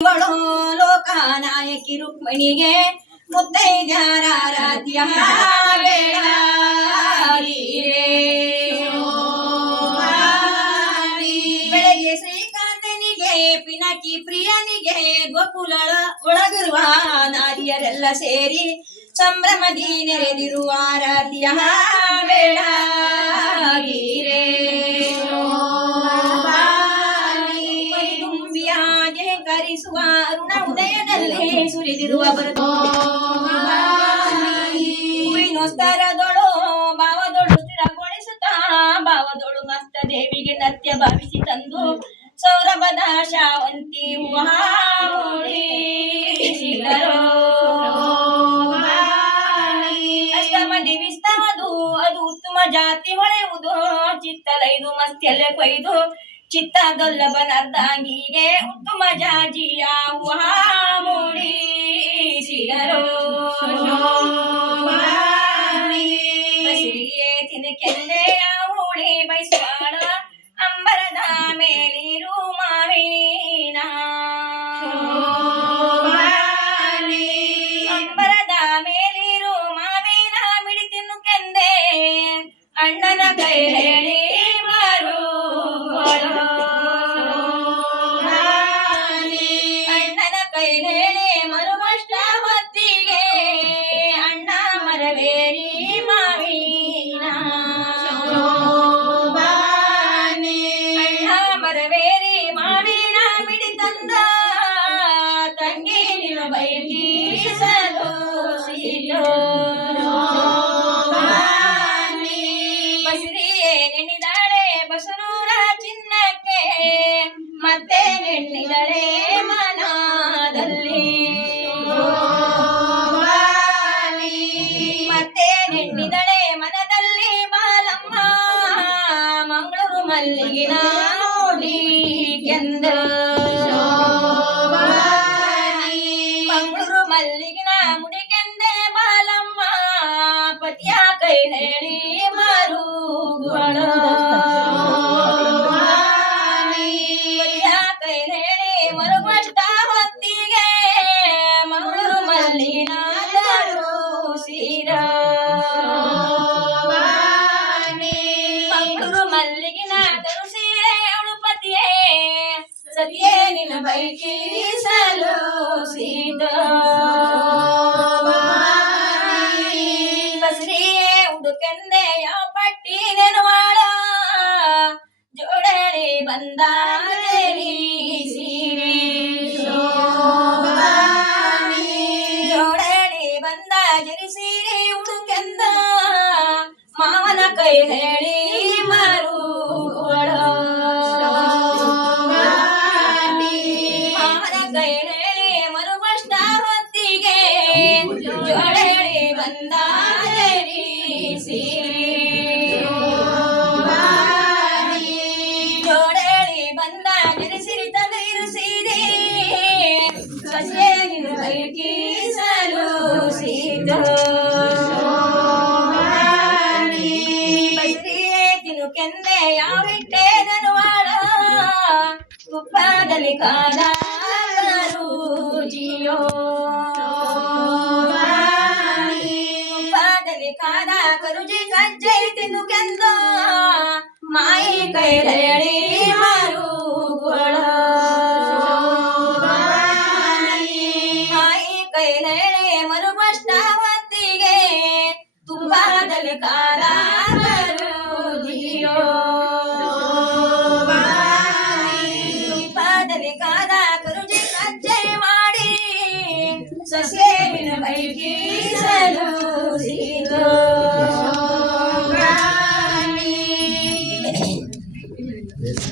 ಲೋಕನಾಯಕಿ ರುಕ್ಮಿಣಿಗೆ ಮುತ್ತೈದ್ಯಾರಾಧ್ಯ ಬೆಳಗ್ಗೆ ಶ್ರೀಕಾಂತನಿಗೆ ಪಿನಕಿ ಪ್ರಿಯನಿಗೆ ಗೋಕುಲ ಒಳಗಿರುವ ನಾರಿಯರೆಲ್ಲ ಸೇರಿ ಸಂಭ್ರಮದಿ ನೆರೆದಿರುವ ಆರಾಧ್ಯ ಬೇಡಾಗಿರೇ ಕರಿಸುವ ಅರುಣ ಉದಯದಲ್ಲಿ ಸುರಿದಿರುವ ಹೂವಿನೋಸ್ತರದೊಳು ಭಾವದೊಳು ಸ್ಥಿರಗೊಳಿಸುತ್ತಾ ಭಾವದೊಳು ಮಸ್ತ ದೇವಿಗೆ ನೃತ್ಯ ಭಾವಿಸಿ ತಂದು ಸೌರಭದ ಶಾವಂತಿ ಅಷ್ಟಮದಿ ವಿಸ್ತಮದು ಅದು ಉತ್ತಮ ಜಾತಿ ಹೊಳೆಯುವುದು ಚಿತ್ತಲೈದು ಮಸ್ತೆಲ್ಲೆ ಕೊಯ್ದು ಚಿತ್ತದೊಲ್ಲಭನರ್ಧಾಂಗಿಗೆ ಉತ್ತಮ ಜಾಜಿಯ ಮೂಡಿಸಿದರು ಬಸಿರಿಯೇ ತಿನಕೆಂದೆಯ ಹೂಳಿ ಬಯಸುವಾಳ ಅಂಬರದ ಮೇಲಿರು ಮಾವಿನ ಅಂಬರದ ಮೇಲಿರು ಮಾವಿನ ಮಿಡಿ ತಿನ್ನುಕೆಂದೆ ಅಣ್ಣನ ಕೈ ಹೇಳಿ ಅಣ್ಣನ ಕೈ ಹೇಳಿ ಮರುಮಷ್ಟ ಹೊತ್ತಿಗೆ ಅಣ್ಣ ಮರವೇರಿ ಮಾವಿನ ಅಣ್ಣ ಮರವೇರಿ ಮಾವಿನ ಬಿಡಿ ತಂದ ತಂಗಿ ನಿನ್ನ ಬಯಲಿಸಲು ಬಸಿರಿಯೇ ನೆನೆದಾಳೆ ಬಸರೂರ ಚಿನ್ನಕ್ಕೆ ಮತ್ತೆ ನೆನ್ನಿದಳೆ ಮನದಲ್ಲಿ ಮತ್ತೆ ನೆನ್ನಿದಳೆ ಮನದಲ್ಲಿ ಬಾಲಮ್ಮ ಮಂಗಳೂರು ಮಲ್ಲಿಗಿನ ಮುಡಿಗೆಂದ ಮಂಗಳೂರು ಮಲ್ಲಿಗಿನ ಮುಡಿಗೆಂದೆ ಬಾಲಮ್ಮ ಪತಿಯ ಕೈ ಹೇಳಿ ಮರುಗುವಳ ಮರುಮಷ್ಟ ಹೊತ್ತಿಗೆ ಮಂಗಳೂರು ಮಲ್ಲಿನ ಸೀರ ಮಂಗಳೂರು ಮಲ್ಲಿಗಿನ ದರು ಸೀರೆ ಅವಳು ಪತಿಯೇ ಸತಿಯೇ ನಿನ್ನ ಬೈಕಿಸಲು ಸೀದ ಬಸರಿಯೇ ಉಡುಕೆಂದೆ ಯಾವ ಪಟ್ಟಿ ನೆನವಾಳ ಜೋಡಳಿ ಬಂದ ಜೋಡಳಿ ಬಂದ ಜರಿ ಸೀರೆ ಉಡುಕೆಂದ ಮಾವನ ಕೈ ಹೇಳಿ ಮರುಗಳ ಮಾವನ ಕೈ ಹೇಳಿ ಮರುಮಷ್ಟ ಹೊತ್ತಿಗೆ ಜೋಡಳಿ ಬಂದ ಜರಿ ಸೀರೆ ಜೋಡಳಿ ಬಂದ ಜರಿ ಸಿರಿ ತಗೈರು ಸೀರೆ ಬೈಕಿಸಲು ಸೀತ ಬೈರಿಯೇ ತಿನುಕೆಂದೆ ಯಾವಿಟ್ಟೆ ನನುವಾಳ ತುಪ್ಪದಲ್ಲಿ ಕಾದ ರುಚಿಯೋ ತುಪ್ಪದಲ್ಲಿ ಕಾದ ಕರುಜಿ ಕಜ್ಜೈ ತಿನುಕೆಂದ ಮಾಯಿ ಕೈ ಹೇಳಿ ಮರುಗುಳ ಕೈಲೇಳೆ ಮರುಮಷ್ಟ ಹೊತ್ತಿಗೆ ತುಪ್ಪದಲ್ಲಿ ಕಾರ ತುಪ್ಪದಲ್ಲಿ ಕಾರ